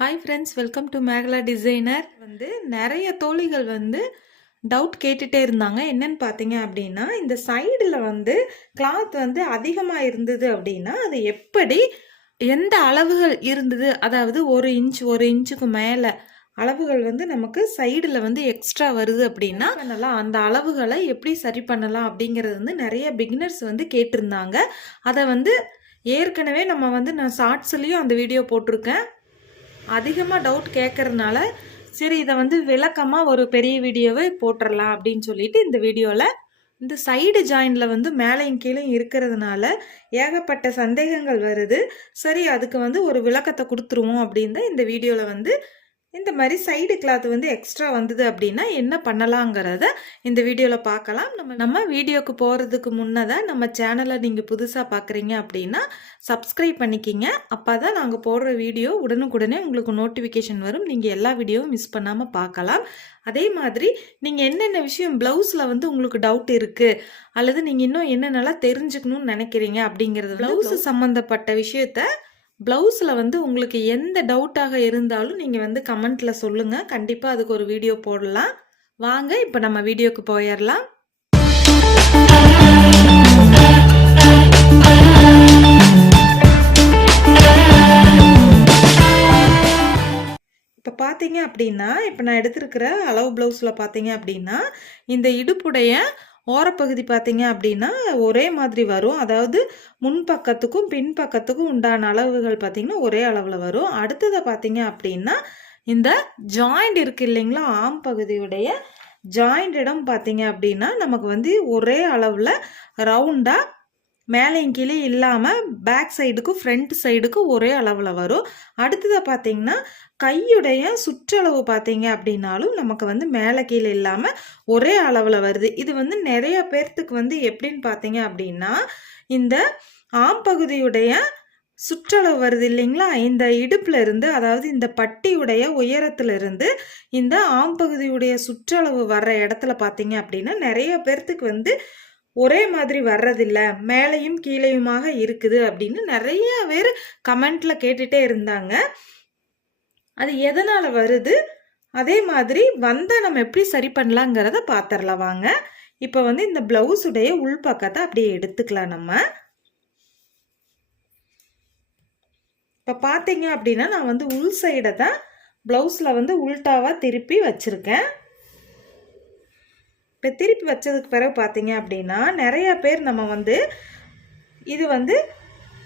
Hi friends welcome to Megala designer வந்து நிறைய தோழிகள் வந்து டவுட் கேட்டுட்டே இருந்தாங்க. என்னன்னு பார்த்தீங்க அப்படின்னா இந்த சைடில் வந்து கிளாத் வந்து அதிகமாக இருந்தது அப்படின்னா அது எப்படி எந்த அளவுகள் இருந்தது? அதாவது ஒரு இன்ச் ஒரு இன்ச்சுக்கு மேலே அளவுகள் வந்து நமக்கு சைடில் வந்து எக்ஸ்ட்ரா வருது அப்படின்னா பண்ணலாம். அந்த அளவுகளை எப்படி சரி பண்ணலாம் அப்படிங்கிறது வந்து நிறைய பிகினர்ஸ் வந்து கேட்டிருந்தாங்க. அதை வந்து ஏற்கனவே நம்ம வந்து நான் ஷார்ட்ஸ்லேயும் அந்த வீடியோ போட்டிருக்கேன். அதிகமாக டவுட் கேட்கறதுனால சரி இதை வந்து விளக்கமாக ஒரு பெரிய வீடியோவை போட்டுடலாம் அப்படின்னு சொல்லிட்டு இந்த வீடியோவில் இந்த சைடு ஜாயிண்டில் வந்து மேலையும் கீழே இருக்கிறதுனால ஏகப்பட்ட சந்தேகங்கள் வருது. சரி அதுக்கு வந்து ஒரு விளக்கத்தை கொடுத்துருவோம் அப்படின்னு தான் இந்த வீடியோவில் வந்து இந்த மாதிரி சைடு கிளாத் வந்து எக்ஸ்ட்ரா வந்தது அப்படின்னா என்ன பண்ணலாங்கிறத இந்த வீடியோவில் பார்க்கலாம். நம்ம நம்ம வீடியோக்கு போகிறதுக்கு முன்னதாக நம்ம சேனலை நீங்கள் புதுசாக பார்க்குறீங்க அப்படின்னா சப்ஸ்கிரைப் பண்ணிக்கிங்க. அப்போ தான் நாங்கள் போடுற வீடியோ உடனுக்குடனே உங்களுக்கு நோட்டிஃபிகேஷன் வரும். நீங்கள் எல்லா வீடியோவும் மிஸ் பண்ணாமல் பார்க்கலாம். அதே மாதிரி நீங்கள் என்னென்ன விஷயம் ப்ளவுஸில் வந்து உங்களுக்கு டவுட் இருக்குது அல்லது நீங்கள் இன்னும் என்னென்னலாம் தெரிஞ்சுக்கணும்னு நினைக்கிறீங்க அப்படிங்கிறது ப்ளவுஸு சம்மந்தப்பட்ட விஷயத்த ப்ளவுஸில் வந்து உங்களுக்கு எந்த டவுட்டாக இருந்தாலும் நீங்கள் வந்து கமெண்ட்டில் சொல்லுங்கள் கண்டிப்பாக அதுக்கு ஒரு வீடியோ போடலாம். வாங்க இப்போ நம்ம வீடியோக்கு போயிடலாம் இப்போ பார்த்தீங்க அப்படின்னா இப்போ நான் எடுத்திருக்கிற அளவு ப்ளவுஸில் பார்த்தீங்க அப்படின்னா இந்த இடுப்புடைய ஓரப்பகுதி பார்த்தீங்க அப்படின்னா ஒரே மாதிரி வரும். அதாவது முன்பக்கத்துக்கும் பின்பக்கத்துக்கும் உண்டான அளவுகள் பார்த்தீங்கன்னா ஒரே அளவில் வரும். அடுத்ததை பார்த்தீங்க அப்படின்னா இந்த ஜாயிண்ட் இருக்கு இல்லைங்களா? ஆம் பகுதியுடைய ஜாயிண்ட் இடம் பார்த்தீங்க அப்படின்னா நமக்கு வந்து ஒரே அளவில் ரவுண்டாக மேலேயும் கீழே இல்லாமல் பேக் சைடுக்கும் ஃப்ரண்ட் சைடுக்கும் ஒரே அளவில் வரும். அடுத்ததை பார்த்தீங்கன்னா கையுடைய சுற்றளவு பார்த்தீங்க அப்படின்னாலும் நமக்கு வந்து மேலே கீழே இல்லாமல் ஒரே அளவில் வருது. இது வந்து நிறைய பேர்த்துக்கு வந்து எப்படின்னு பார்த்தீங்க அப்படின்னா இந்த ஆம்பகுதியுடைய சுற்றளவு வருது இல்லைங்களா? இந்த இடுப்புல இருந்து அதாவது இந்த பட்டியுடைய உயரத்திலிருந்து இந்த ஆம்பகுதியுடைய சுற்றளவு வர்ற இடத்துல பார்த்தீங்க அப்படின்னா நிறைய பேர்த்துக்கு வந்து ஒரே மாதிரி வர்றதில்ல. மேலையும் கீழையுமாக இருக்குது அப்படின்னு நிறைய பேர் கமெண்ட்ல கேட்டுட்டே இருந்தாங்க. அது எதனால் வருது? அதே மாதிரி வந்தால் நம்ம எப்படி சரி பண்ணலாங்கிறத பார்த்துடலாம் வாங்க. இப்போ வந்து இந்த ப்ளவுஸுடைய உள்பக்கத்தை அப்படியே எடுத்துக்கலாம் நம்ம. இப்போ பார்த்தீங்க அப்படின்னா நான் வந்து உள் சைடை தான் ப்ளவுஸில் வந்து உள்டாவாக திருப்பி வச்சுருக்கேன். இப்போ திருப்பி வச்சதுக்கு பிறகு பார்த்தீங்க அப்படின்னா நிறைய பேர் நம்ம வந்து இது வந்து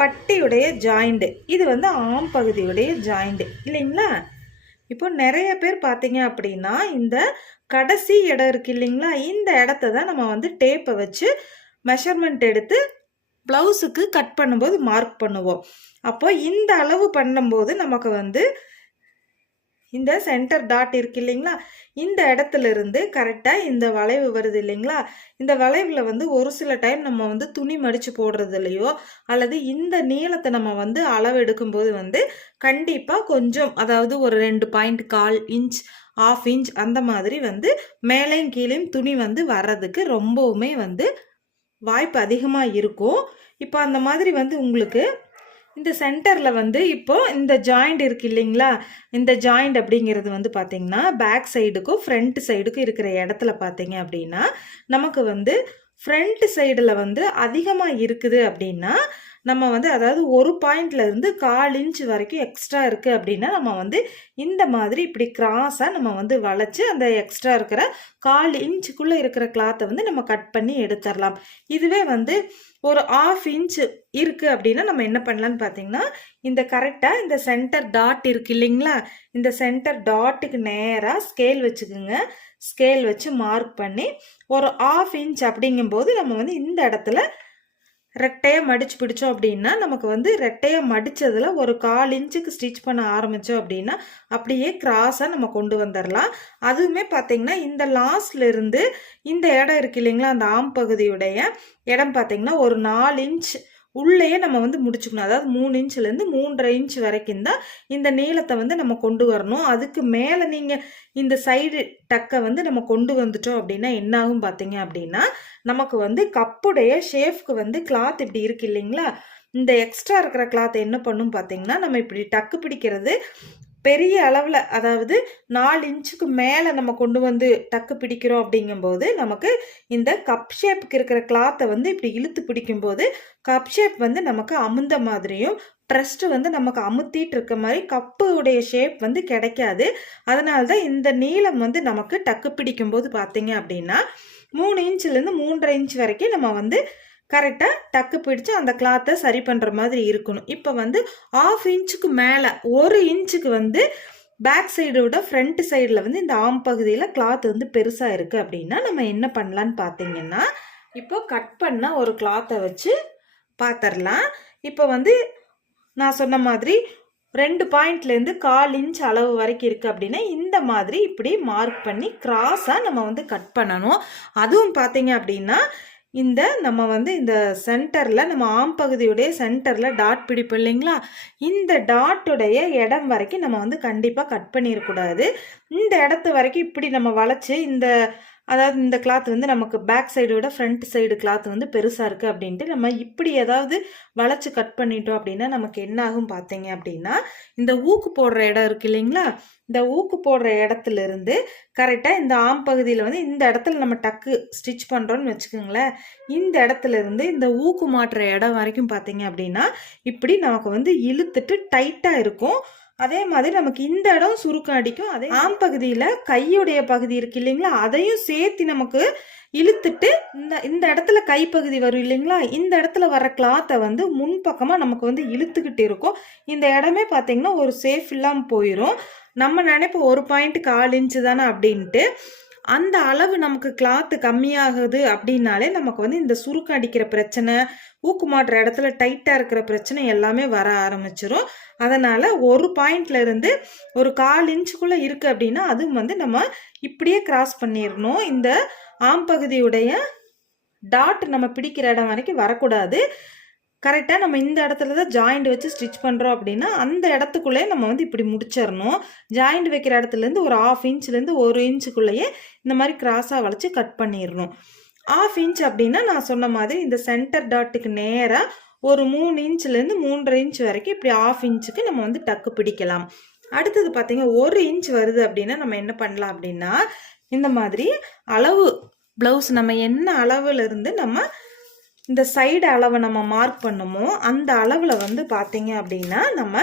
பட்டியுடைய ஜாயிண்ட்டு இது வந்து ஆம் பகுதியுடைய ஜாயிண்ட்டு இல்லைங்களா? இப்போ நிறைய பேர் பார்த்தீங்க அப்படின்னா இந்த கடைசி இடம் இருக்கு இல்லைங்களா? இந்த இடத்த தான் நம்ம வந்து டேப்பை வச்சு மெஷர்மெண்ட் எடுத்து ப்ளவுஸுக்கு கட் பண்ணும்போது மார்க் பண்ணுவோம். அப்போ இந்த அளவு பண்ணும்போது நமக்கு வந்து இந்த சென்டர் டாட் இருக்கு இல்லைங்களா? இந்த இடத்துல இருந்து கரெக்டாக இந்த வளைவு வருது இல்லைங்களா? இந்த வளைவில் வந்து ஒரு சில டைம் நம்ம வந்து துணி மடித்து போடுறதுலையோ அல்லது இந்த நீளத்தை நம்ம வந்து அளவு எடுக்கும்போது வந்து கண்டிப்பாக கொஞ்சம் அதாவது ஒரு ரெண்டு பாயிண்ட் கால் இன்ச் ஆஃப் இன்ச் அந்த மாதிரி வந்து மேலேயும் கீழேயும் துணி வந்து வர்றதுக்கு ரொம்பவுமே வந்து வாய்ப்பு அதிகமாக இருக்கும். இப்போ அந்த மாதிரி வந்து உங்களுக்கு இந்த சென்டரில் வந்து இப்போ இந்த ஜாயிண்ட் இருக்கு இல்லைங்களா? இந்த ஜாயிண்ட் அப்படிங்கிறது வந்து பார்த்தீங்கன்னா பேக் சைடுக்கும் ஃப்ரண்ட் சைடுக்கும் இருக்கிற இடத்துல பார்த்தீங்க அப்படின்னா நமக்கு வந்து ஃப்ரண்ட் சைடில் வந்து அதிகமாக இருக்குது அப்படின்னா நம்ம வந்து அதாவது ஒரு பாயிண்ட்லேருந்து கால் இன்ச் வரைக்கும் எக்ஸ்ட்ரா இருக்குது அப்படின்னா நம்ம வந்து இந்த மாதிரி இப்படி கிராஸாக நம்ம வந்து வளைச்சி அந்த எக்ஸ்ட்ரா இருக்கிற கால் இன்ச்சுக்குள்ளே இருக்கிற கிளாத்தை வந்து நம்ம கட் பண்ணி எடுத்துடலாம். இதுவே வந்து ஒரு ஆஃப் இன்ச் இருக்குது அப்படின்னா நம்ம என்ன பண்ணலான்னு பார்த்தீங்கன்னா இந்த கரெக்டாக இந்த சென்டர் டாட் இருக்கு இல்லைங்களா? இந்த சென்டர் டாட்டுக்கு நேராக ஸ்கேல் வச்சுக்கோங்க. ஸ்கேல் வச்சு மார்க் பண்ணி ஒரு ஆஃப் இன்ச் அப்படிங்கும்போது நம்ம வந்து இந்த இடத்துல ரெட்டையாக மடிச்சு பிடிச்சோம் அப்படின்னா நமக்கு வந்து ரெட்டையாக மடித்ததில் ஒரு கால் இன்ச்சுக்கு ஸ்டிச் பண்ண ஆரம்பித்தோம் அப்படின்னா அப்படியே கிராஸாக நம்ம கொண்டு வந்துடலாம் அதுவுமே பார்த்திங்கன்னா இந்த லாஸ்ட்லேருந்து இந்த இடம் இருக்கு இல்லைங்களா அந்த ஆம் பகுதியுடைய இடம் பார்த்திங்கன்னா ஒரு நாலு இன்ச் உள்ளேயே நம்ம வந்து முடிச்சுக்கணும். அதாவது மூணு இன்ச்சுலேருந்து மூன்றரை இன்ச் வரைக்கும் தான் இந்த நீளத்தை வந்து நம்ம கொண்டு வரணும். அதுக்கு மேலே நீங்கள் இந்த சைடு டக்கை வந்து நம்ம கொண்டு வந்துட்டோம் அப்படின்னா என்னாகும் பார்த்தீங்க அப்படின்னா நமக்கு வந்து கப்புடைய ஷேஃப்க்கு வந்து கிளாத் இப்படி இருக்கு இல்லைங்களா? இந்த எக்ஸ்ட்ரா இருக்கிற கிளாத் என்ன பண்ணும் பார்த்தீங்கன்னா நம்ம இப்படி டக்கு பிடிக்கிறது பெரிய அளவில் அதாவது நாலு இன்ச்சுக்கு மேலே நம்ம கொண்டு வந்து டக்கு பிடிக்கிறோம் அப்படிங்கும்போது நமக்கு இந்த கப் ஷேப்புக்கு இருக்கிற கிளாத்தை வந்து இப்படி இழுத்து பிடிக்கும்போது கப் ஷேப் வந்து நமக்கு அமுந்த மாதிரியும் ட்ரஸ்ட்டு வந்து நமக்கு அமுத்திட்டு இருக்க மாதிரி கப்பு உடைய ஷேப் வந்து கிடைக்காது. அதனால தான் இந்த நீளம் வந்து நமக்கு டக்கு பிடிக்கும்போது பார்த்தீங்க அப்படின்னா மூணு இன்ச்சிலேருந்து மூன்றரை இன்ச் வரைக்கும் நம்ம வந்து கரெக்டாக டக்கு பிடிச்சு அந்த கிளாத்தை சரி பண்ணுற மாதிரி இருக்கணும். இப்போ வந்து ஆஃப் இன்ச்சுக்கு மேலே ஒரு இன்ச்சுக்கு வந்து பேக் சைடு விட ஃப்ரண்ட் சைடில் வந்து இந்த ஆம் பகுதியில் கிளாத் வந்து பெருசாக இருக்குது அப்படின்னா நம்ம என்ன பண்ணலான்னு பார்த்தீங்கன்னா இப்போ கட் பண்ண ஒரு கிளாத்தை வச்சு பார்த்துடலாம் இப்போ வந்து நான் சொன்ன மாதிரி ரெண்டு பாயிண்ட்லேருந்து கால் இன்ச் அளவு வரைக்கும் இருக்குது அப்படின்னா இந்த மாதிரி இப்படி மார்க் பண்ணி கிராஸாக நம்ம வந்து கட் பண்ணணும். அதுவும் பார்த்தீங்க அப்படின்னா இந்த நம்ம வந்து இந்த சென்டரில் நம்ம ஆம் பகுதியுடைய சென்டரில் டாட் பிடிப்போம் இல்லைங்களா? இந்த டாட்டுடைய இடம் வரைக்கும் நம்ம வந்து கண்டிப்பாக கட் பண்ணிடக்கூடாது. இந்த இடத்து வரைக்கும் இப்படி நம்ம வளைச்சி இந்த அதாவது இந்த கிளாத் வந்து நமக்கு பேக் சைடு விட ஃப்ரண்ட் சைடு கிளாத் வந்து பெருசாக இருக்குது அப்படின்ட்டு நம்ம இப்படி ஏதாவது வளைச்சி கட் பண்ணிட்டோம் அப்படின்னா நமக்கு என்ன ஆகும் பார்த்தீங்க அப்படின்னா இந்த ஊக்கு போடுற இடம் இருக்கு இல்லைங்களா? இந்த ஊக்கு போடுற இடத்துல இருந்து கரெக்டாக இந்த ஆம் பகுதியில் வந்து இந்த இடத்துல நம்ம டக்கு ஸ்டிச் பண்ணுறோன்னு வச்சுக்கோங்களேன். இந்த இடத்துல இருந்து இந்த ஊக்கு மாட்டுற இடம் வரைக்கும் பார்த்தீங்க அப்படின்னா இப்படி நமக்கு வந்து இழுத்துட்டு டைட்டாக இருக்கும். அதே மாதிரி நமக்கு இந்த இடம் சுருக்கம் அடிக்கும். அதே ஆம் பகுதியில் கையுடைய பகுதி இருக்கு இல்லைங்களா? அதையும் சேர்த்து நமக்கு இழுத்துட்டு இந்த இந்த இடத்துல கைப்பகுதி வரும் இல்லைங்களா? இந்த இடத்துல வர கிளாத்தை வந்து முன்பக்கமாக நமக்கு வந்து இழுத்துக்கிட்டு இருக்கும். இந்த இடமே பார்த்தீங்கன்னா ஒரு சேஃப் இல்லாமல் போயிடும் நம்ம நினைப்போம் ஒரு பாயிண்ட் கால் இன்ச்சு தானே அப்படின்ட்டு. அந்த அளவு நமக்கு கிளாத்து கம்மியாகுது அப்படின்னாலே நமக்கு வந்து இந்த சுருக்கம் அடிக்கிற பிரச்சனை ஊக்கு மாட்டுற இடத்துல டைட்டாக இருக்கிற பிரச்சனை எல்லாமே வர ஆரம்பிச்சிடும் அதனால் ஒரு பாயிண்ட்லேருந்து ஒரு கால் இன்ச்சுக்குள்ளே இருக்குது அப்படின்னா அதுவும் வந்து நம்ம இப்படியே கிராஸ் பண்ணிடணும் இந்த ஆம்பகுதியுடைய டாட் நம்ம பிடிக்கிற இடம் வரைக்கும் வரக்கூடாது. கரெக்டாக நம்ம இந்த இடத்துல தான் ஜாயிண்ட் வச்சு ஸ்டிச் பண்ணுறோம் அப்படின்னா அந்த இடத்துக்குள்ளேயே நம்ம வந்து இப்படி முடிச்சிடணும். ஜாயிண்ட் வைக்கிற இடத்துலேருந்து ஒரு ஆஃப் இன்ச்லேருந்து ஒரு இன்ச்சுக்குள்ளேயே இந்த மாதிரி கிராஸாக வளைச்சி கட் பண்ணிடணும். ஆஃப் இன்ச் அப்படின்னா நான் சொன்ன மாதிரி இந்த சென்டர் டாட்டுக்கு நேராக ஒரு மூணு இன்ச்லேருந்து மூன்றரை இன்ச் வரைக்கும் இப்படி ஆஃப் இன்ச்சுக்கு நம்ம வந்து டக்கு பிடிக்கலாம். அடுத்தது பார்த்தீங்க ஒரு இன்ச் வருது அப்படின்னா நம்ம என்ன பண்ணலாம் அப்படின்னா இந்த மாதிரி அளவு ப்ளவுஸ் நம்ம என்ன அளவுலேருந்து நம்ம இந்த சைடு அளவை நம்ம மார்க் பண்ணுமோ அந்த அளவில் வந்து பார்த்தீங்க அப்படின்னா நம்ம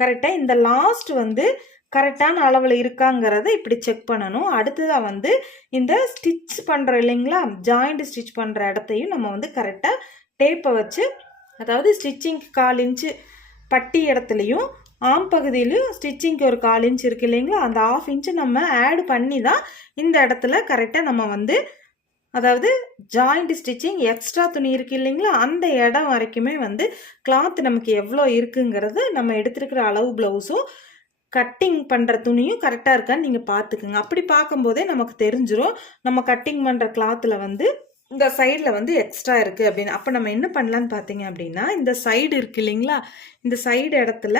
கரெக்டாக இந்த லாஸ்ட் வந்து கரெக்டான அளவில் இருக்காங்கிறத இப்படி செக் பண்ணணும். அடுத்ததாக வந்து இந்த ஸ்டிச் பண்ணுற இல்லைங்களா? ஜாயிண்ட் ஸ்டிச் பண்ணுற இடத்தையும் நம்ம வந்து கரெக்டாக டேப்பை வச்சு அதாவது ஸ்டிச்சிங்க்கு கால் இன்ச்சு பட்டி இடத்துலையும் ஆம் பகுதியிலையும் ஸ்டிச்சிங்க்கு ஒரு கால் இன்ச் இருக்குது இல்லைங்களா? அந்த ஆஃப் இன்ச்சு நம்ம ஆட் பண்ணி தான் இந்த இடத்துல கரெக்டாக நம்ம வந்து அதாவது ஜாயிண்ட் ஸ்டிச்சிங் எக்ஸ்ட்ரா துணி இருக்குது இல்லைங்களா? அந்த இடம் வரைக்குமே வந்து கிளாத் நமக்கு எவ்வளோ இருக்குங்கிறது நம்ம எடுத்துருக்கிற அளவு ப்ளவுஸும் கட்டிங் பண்ணுற துணியும் கரெக்டாக இருக்கான்னு நீங்கள் பார்த்துக்குங்க. அப்படி பார்க்கும்போதே நமக்கு தெரிஞ்சிடும் நம்ம கட்டிங் பண்ணுற கிளாத்தில் வந்து இந்த சைடில் வந்து எக்ஸ்ட்ரா இருக்குது அப்படின்னு. அப்போ நம்ம என்ன பண்ணலான்னு பார்த்தீங்க அப்படின்னா இந்த சைடு இருக்குது இல்லைங்களா? இந்த சைடு இடத்துல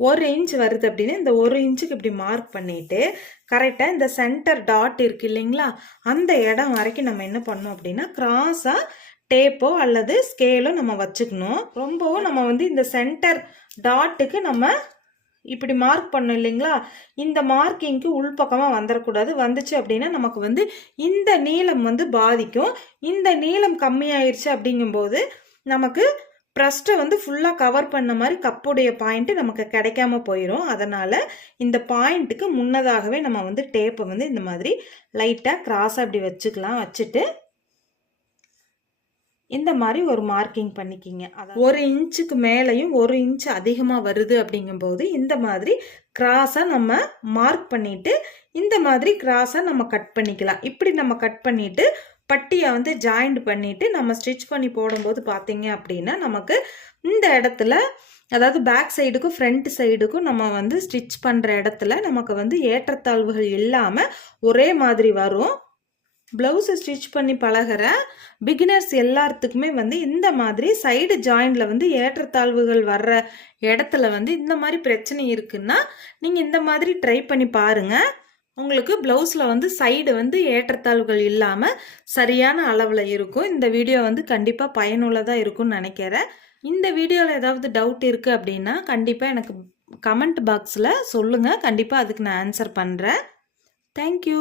ஒரு இன்ச் வருது அப்படின்னு இந்த ஒரு இன்ச்சுக்கு இப்படி மார்க் பண்ணிட்டு கரெக்டாக இந்த சென்டர் டாட் இருக்கு இல்லைங்களா? அந்த இடம் வரைக்கும் நம்ம என்ன பண்ணோம் அப்படின்னா கிராஸாக டேப்போ அல்லது ஸ்கேலோ நம்ம வச்சுக்கணும். ரொம்பவும் நம்ம வந்து இந்த சென்டர் டாட்டுக்கு நம்ம இப்படி மார்க் பண்ணோம் இல்லைங்களா? இந்த மார்க்கிங்க்கு உள்பக்கமாக வந்துடக்கூடாது வந்துச்சு அப்படின்னா நமக்கு வந்து இந்த நீளம் வந்து பாதிக்கும். இந்த நீளம் கம்மியாயிருச்சு அப்படிங்கும்போது நமக்கு ப்ரஸ்ட்டை வந்து ஃபுல்லாக கவர் பண்ண மாதிரி கப்புடைய பாயிண்ட்டு நமக்கு கிடைக்காம போயிடும் அதனால் இந்த பாயிண்ட்டுக்கு முன்னதாகவே நம்ம வந்து டேப்பை வந்து இந்த மாதிரி லைட்டாக கிராஸாக அப்படி வச்சுக்கலாம். வச்சுட்டு இந்த மாதிரி ஒரு மார்க்கிங் பண்ணிக்கிங்க. ஒரு இன்ச்சுக்கு மேலேயும் ஒரு இன்ச் அதிகமாக வருது அப்படிங்கும்போது இந்த மாதிரி கிராஸாக நம்ம மார்க் பண்ணிவிட்டு இந்த மாதிரி கிராஸாக நம்ம கட் பண்ணிக்கலாம். இப்படி நம்ம கட் பண்ணிவிட்டு பட்டியை வந்து ஜாயிண்ட் பண்ணிவிட்டு நம்ம ஸ்டிச் பண்ணி போடும்போது பார்த்தீங்க அப்படின்னா நமக்கு இந்த இடத்துல அதாவது பேக் சைடுக்கும் ஃப்ரண்ட் சைடுக்கும் நம்ம வந்து ஸ்டிச் பண்ணுற இடத்துல நமக்கு வந்து ஏற்றத்தாழ்வுகள் இல்லாமல் ஒரே மாதிரி வரும். ப்ளவுஸை ஸ்டிச் பண்ணி பழகிற பிகினர்ஸ் எல்லாத்துக்குமே வந்து இந்த மாதிரி சைடு ஜாயிண்டில் வந்து ஏற்றத்தாழ்வுகள் வர்ற இடத்துல வந்து இந்த மாதிரி பிரச்சனை இருக்குன்னா நீங்கள் இந்த மாதிரி ட்ரை பண்ணி பாருங்கள் உங்களுக்கு ப்ளவுஸில் வந்து சைடு வந்து ஏற்றத்தாழ்வுகள் இல்லாமல் சரியான அளவில் இருக்கும். இந்த வீடியோ வந்து கண்டிப்பாக பயனுள்ளதாக இருக்கும்னு நினைக்கிறேன். இந்த வீடியோவில் ஏதாவது டவுட் இருக்குது அப்படின்னா கண்டிப்பாக எனக்கு கமெண்ட் பாக்ஸில் சொல்லுங்கள் கண்டிப்பாக அதுக்கு நான் ஆன்சர் பண்ணுறேன் தேங்க்யூ